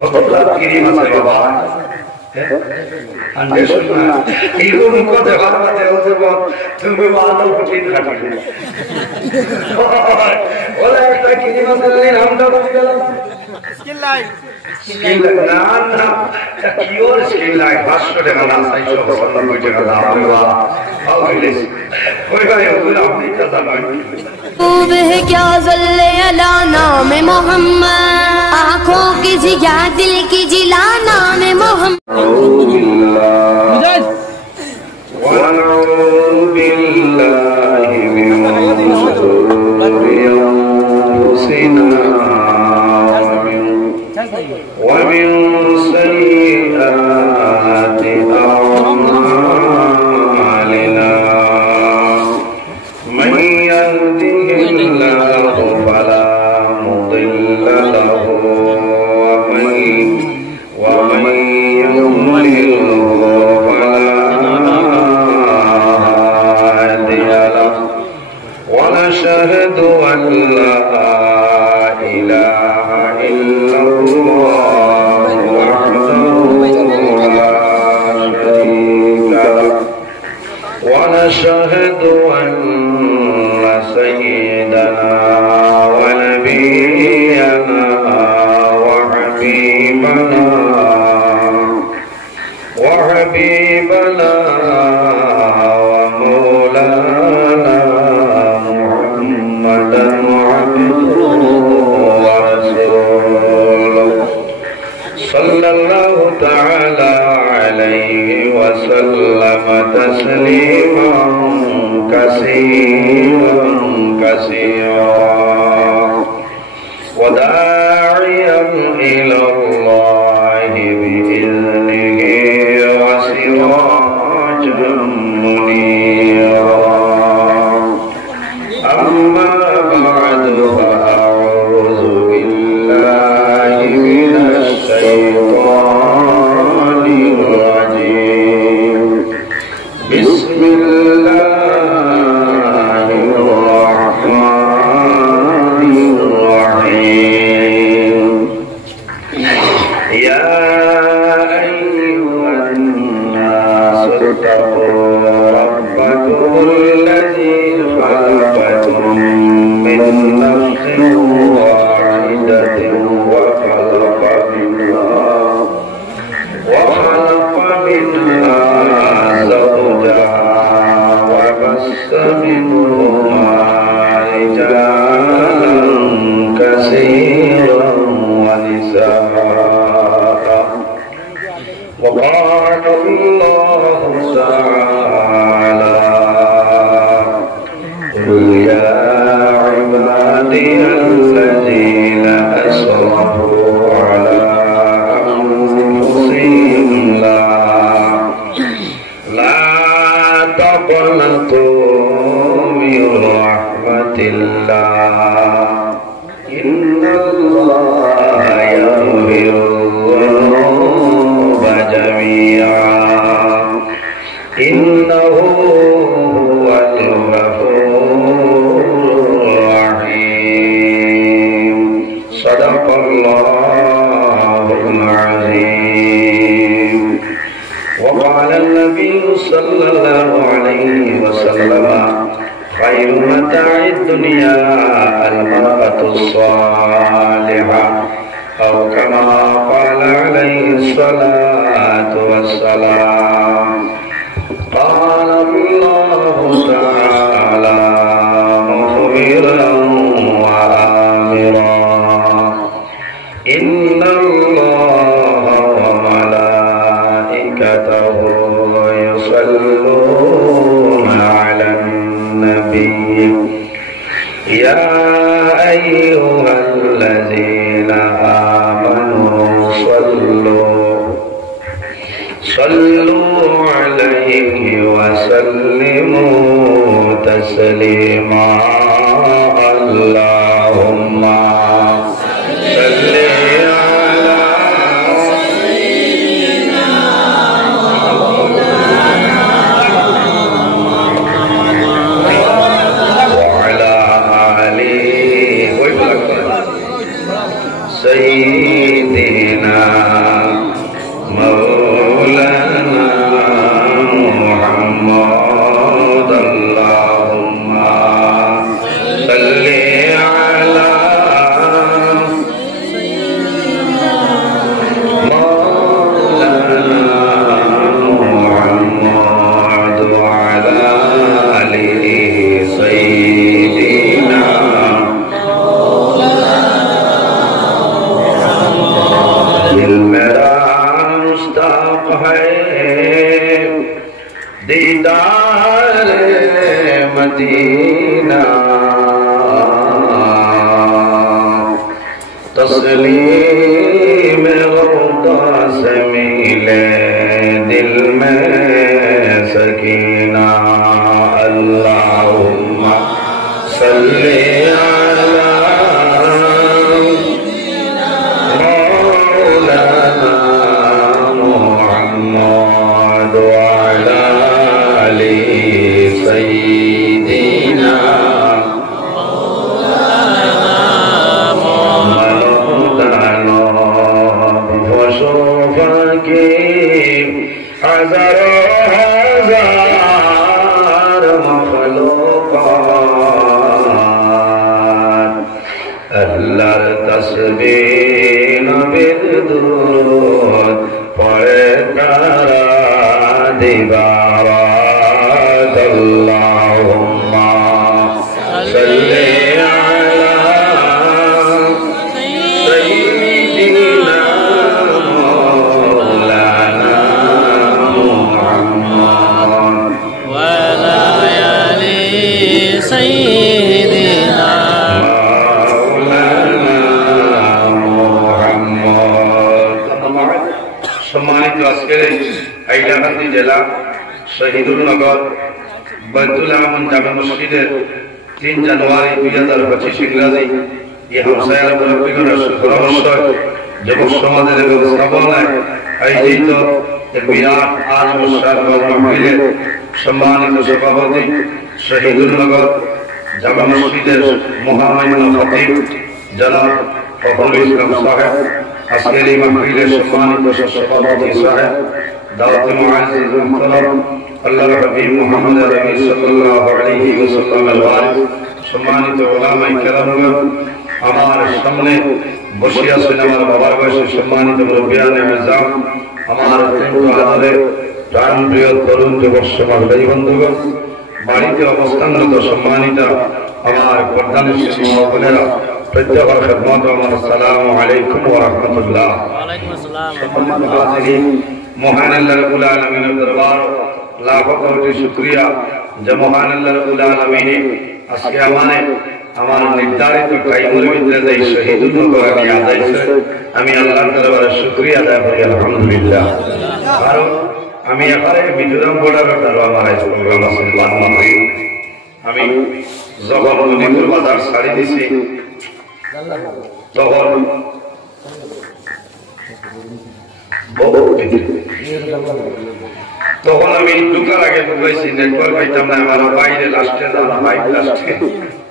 কিরিম আছে বাবা আন্ডে শোনা এইরকম কথা ভাবতে হচ্ছে তুমি ভালো কঠিন খাটি ওলা একটা কিরিম আছে নামটা বলে গেল স্কিল লাইট না না কিওর স্কিল লাইট 500 টাকা না 499 টাকা দাম বাবা আউলিস ওই ভাই ওগুলো আপনি কথা বলেন है क्या ज़ल्ले अला नाम मोहम्मद आँखों की जिया दिल की जिला नाम मोहम्मद ونعوذ بالله من شرور أنفسنا ومن سيئات أعمالنا من يهده الله فلا مضل له ومن يضلل فلا هادي له ونشهد أن لا إله إلا الله وحده لا شريك له ونشهد أن سيدنا ونبينا وحبيبنا ومولانا محمدا عبده ورسوله صلى الله تعالى عليه وسلم تسليما كثيرا وداعيا إلى الله بإذنه وسراجا منيرا أما بعد فأعوذ بالله من الشيطان الرجيم بسم الله الرحمن الرحيم يا أيها الناس اتقوا ربكم الذي خلقكم من نفس واحدة وخلق منها زوجها وبث منهما رجالا كثيرا ونساء وقال الله تعالى قل يا عبادي الذين أسرفوا على أنفسهم لا تقنطوا من رحمة الله إن الله يغفر الذنوب جميعا إنه هو الغفور الرحيم صدق الله العظيم وقال النبي صلى الله عليه وسلم خير متاع الدنيا المرأة الصالحة أو كما قال عليه الصلاة والسلام قال الله تعالى مخبرا وآمرا إن الله وملائكته يصلون على النبي يا أيها الذين آمنوا صلوا عليه وسلموا تسليما اللهم صل على سيدنا مولانا وعلى آله दीदार मदीना तस्लीम खुदा से मिले दिल में सकीना अल्लाहुम्मा सल्ली अला मौलाना मुहम्मद व अला आलि सय्यिदिना हजारों हजार मखलूक़ात अल्लाह तस्बीह बिदरूद पढ़े तारा दीवारात अल्लाहुम्मा सल्ली अला सय्यिदिना सम्मानित आजकेर हाइलाकांदी जिला शहीदुलनगर बैतुल आमन जामे मस्जिदे 3 জানুয়ারি 2025 ইংরেজি এই হামসায়ার মুরব্বিগণের পরামর্শ যুবক সমাজের ব্যবস্থাপনায় আয়োজিত এক বিরাট আজম শারফ মাহফিলে সম্মানিত সভাপতি শহীদুলনগর জামে মসজিদের মহামান্য খতিব জনাব ফখরুল ইসলাম সাহেব আজকের এই মাহফিলের সম্মানিত সভাপতি সাহেব দাওয়াতে মুআজ্জিজুল মুহতারাম আল্লাহর হাবিব মুহাম্মদ আরবি সাল্লাল্লাহু আলাইহি ওয়াসাল্লামের ওয়ারিস সম্মানিত উলামায়ে কেরামগণ আমার সামনে বসে আছেন আমার বাবার বয়সে সম্মানিত মুরব্বিয়ানে নিজাম আমার অত্যন্ত আদরের প্রাণপ্রিয় তরুণ যুবক সমাজ ভাই বন্ধুগণ বাড়িতে অবস্থানরত সম্মানিত আমার প্রধানমন্ত্রী মহোদয়েরা প্রত্যেকের খিদমত আমার আসসালামু আলাইকুম ওয়া রাহমাতুল্লাহ। ওয়া আলাইকুম আসসালাম। মহান আল্লাহ রাব্বুল আলামিনের দরবার লাখো কোটি শুকরিয়া যে মহান আল্লাহ রাব্বুল আলামিন আজকে আমার নির্ধারিত টাইমের ভিতরে যে শহীদুলনগর আমি আদায় করে আমি আল্লাহর দরবারে শুকরিয়া আদায় করি আলহামদুলিল্লাহ। কারণ আমি এবারে মিজোরাম বর্ডারের দরবার আছে প্রোগ্রাম আছে লালমাই আমি যখন মনিপুর বাজার ছাড়ি দিছি তখন আমি ঢুকার আগে ঢুকাইছি নেটওয়ার্ক পাইতাম না আমার বাইরে লাস্টে বাইক লাস্টে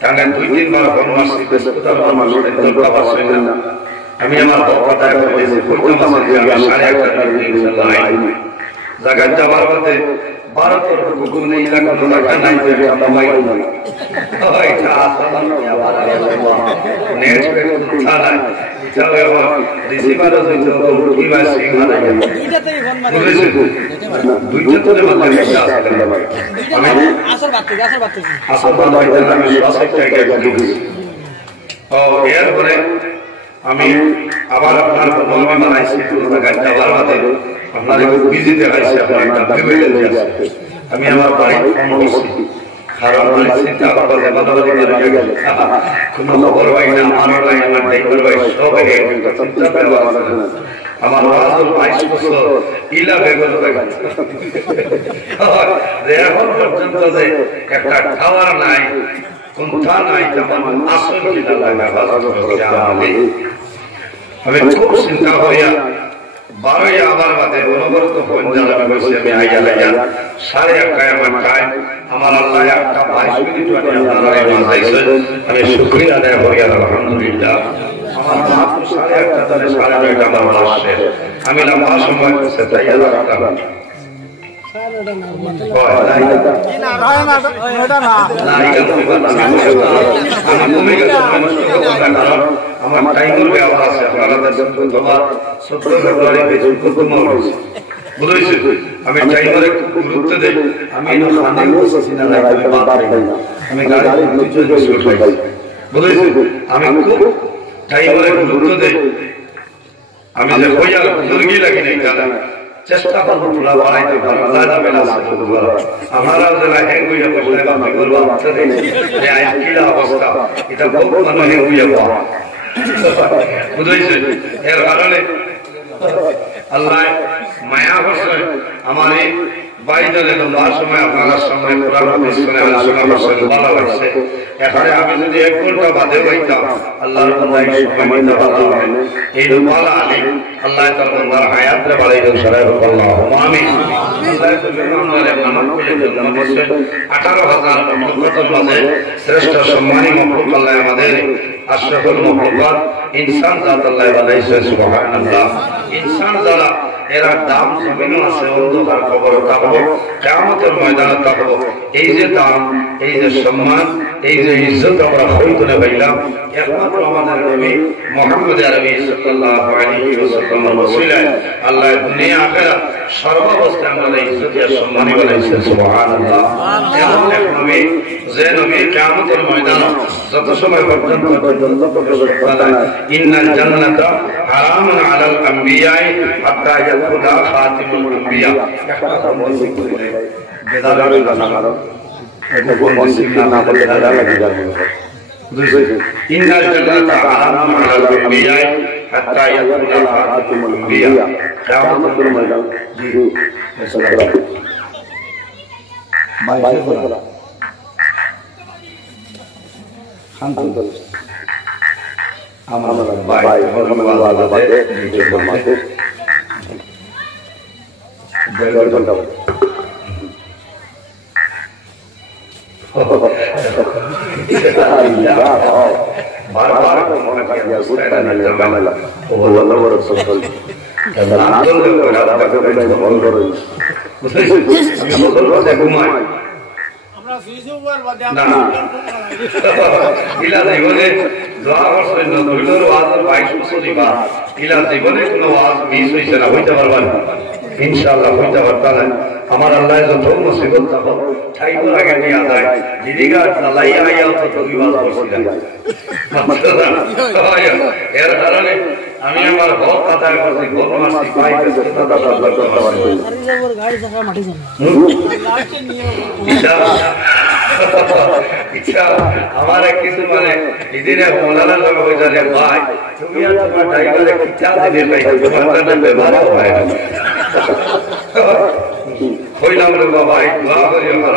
টানে 2-3 বার ফোন মারছি ব্যস্ততার মানুষের দরকার আছে না আমি আমার কথায় বলেছি কইতাম আমি 11:30 ইনশাআল্লাহ জায়গা যাবার পথে ভারতের হুকুম নেই লাগলো টাকা নাই যে আমরা ওইটা আসলে আবার নেট পে কথা নাই চলে আমার রিসিভারও হইতো কি ভাই সিগনাল আইয়া দুইটাতেই ফোন মারি দুইটাতে মানে আসলে আমি আসল বাত আমি সবটা গেছি ও এরপরে আমি আবার আপনার প্রবলেমে বানাইছি জায়গা যাবার পথে আপনার একটু বিজি দেখাইছে আপনার আমি আমার বাড়ি ফোন করছি কারণ চিন্তা করবো যে বাদাবাদি করে গেলে কোনো খবর পাই না আমার ভাই আমার ড্রাইভার ভাই সব চিন্তা করে আমার রাজুল 22 বছর ইলা বেগল এখন পর্যন্ত যে একটা টাওয়ার নাই কোনটা নাই তেমন আসল কিনা লাগা আমি খুব চিন্তা করিয়া 12 আমার বাদে অনবরত ফোন জানাবে বসে আমি আইয়া লাইয়া 8:30 আমার টাইম আমার আল্লাহ একটা 22 মিনিট বাদে আপনারা মাঝাইছেন আমি শুকরিয়া আদায় করি আলহামদুলিল্লাহ। আমার মাত্র 8:30 থেকে 9:30 আমার আসছে আমি লম্বা সময় কাছে তৈরি রাখতাম আমার টাইমের ব্যবহার আছে আপনারা তোমার 17 ফেব্রুয়ারি বুঝেছি আমি টাইমের গুরুত্ব দেই আমি খানায় বসেছি না আমি গাড়ি বুঝেছি আমি খুব টাইমের গুরুত্ব দেই আমি যে হইয়া দুর্গি লাগি নাই তাহলে চেষ্টা করবো পুরা বাড়াইতে পারবো যা যাবে না আমারাও জেলা হেঙ্গুইয়া বসলে বাপি করবো যে আজ কিলা অবস্থা এটা খুব মানুষ হেঙ্গুইয়া পাওয়া বুঝেছে এর কারণে আল্লাহ মায়া করছে আমার এই বাইরে লম্বার সময় আপনার সামনে কোরআন হাদিস শুনে আলোচনা করছেন ভালো লাগছে এখানে আমি যদি 1 ঘন্টা বাদে হইতাম আল্লাহর বান্দাই সময় দিতে পারতাম এই ভালো আলী আল্লাহ তাআলা বান্দার হায়াতে বাড়াই দেন সরাই আল্লাহুম্মা আমিন আল্লাহ সুবহানাহু মানব করে জন্ম দিয়েছে 18000 মখলুকাতের মাঝে শ্রেষ্ঠ সম্মানী মখলুক আল্লাহ আমাদের আশরাফুল মখলুকাত ইনসান জাত আল্লাহ বানাইছে সুবহানাল্লাহ ইনসান যারা এরা দাম জমিনও আছে অন্ধকার কবরে থাকবো কিয়ামতের ময়দানে থাকবো এই যে দাম এই যে সম্মান এই যে ইজ্জত আমরা হইতে পাইলাম একমাত্র আমাদের নবী মুহাম্মদ আরবি সাল্লাল্লাহু আলাইহি ওয়াসাল্লামের ওসিলায় আল্লাহ দুনিয়া আখিরাত সর্বাবস্থায় আমাদের ইজ্জত আর সম্মানী বানাইছেন সুবহানাল্লাহ এমন এক নবী যে নবী কিয়ামতের ময়দানে যত সময় পর্যন্ত ইন্নাল জান্নাতা হারামুন আলাল আমবিয়া হাত্তা ইয়াকুলা খাতিমুল আমবিয়া একটা বলছি বেদারের জানা কারণ এটা বলছি না বলে দাঁড়া লাগি যাবে ইন্নাল জান্নাতা হারামুন আলাল আমবিয়া হাত্তা ইয়াকুলা খাতিমুল আমবিয়া কিয়ামতের ময়দান জি সালাম বাইরে বলা আলহামদুলিল্লাহ আমার ভাই ধন্যবাদ বাদে নিজের মাঝে দেড় ঘন্টা বারবার মনে করি বুঝতে না জামেলা ও আল্লাহ ওয়া রাসূল আল্লাহ বন্ধ রইল আমি বলবো ঘুমাই আমরা সুইজুবার বাদে না ইলা জীবনে দোয়া করছেন না দুইটার ওয়াজ 22 বছর দিবা ইলা জীবনে কোনো ওয়াজ মিস হইছে না হইতে পারবা ইনশাআল্লাহ হইতে পারতা না আমার আল্লাহ যত মুসিবত থাকো ঠাই করে আগে নিয়ে যায় দিদিগা লাইয়া আইয়াও তো দুই ওয়াজ করছিলেন এর কারণে আমি আমার বহুত কথা করছি বহুত মাসি পাই কথা করতে পারি আরে জবর গাড়ি চাকা মাটি যান লাস্টে নিয়ে ইচ্ছা আমার কিছু মানে ইদিনে মোলানা লোক হয়ে যায় ভাই তুমি আর তোমার ড্রাইভারে কিচ্ছা দিতে পাই তোমার কাছে ব্যবহার হয় না হইলাম রে বাবা এই দোয়া করি আমার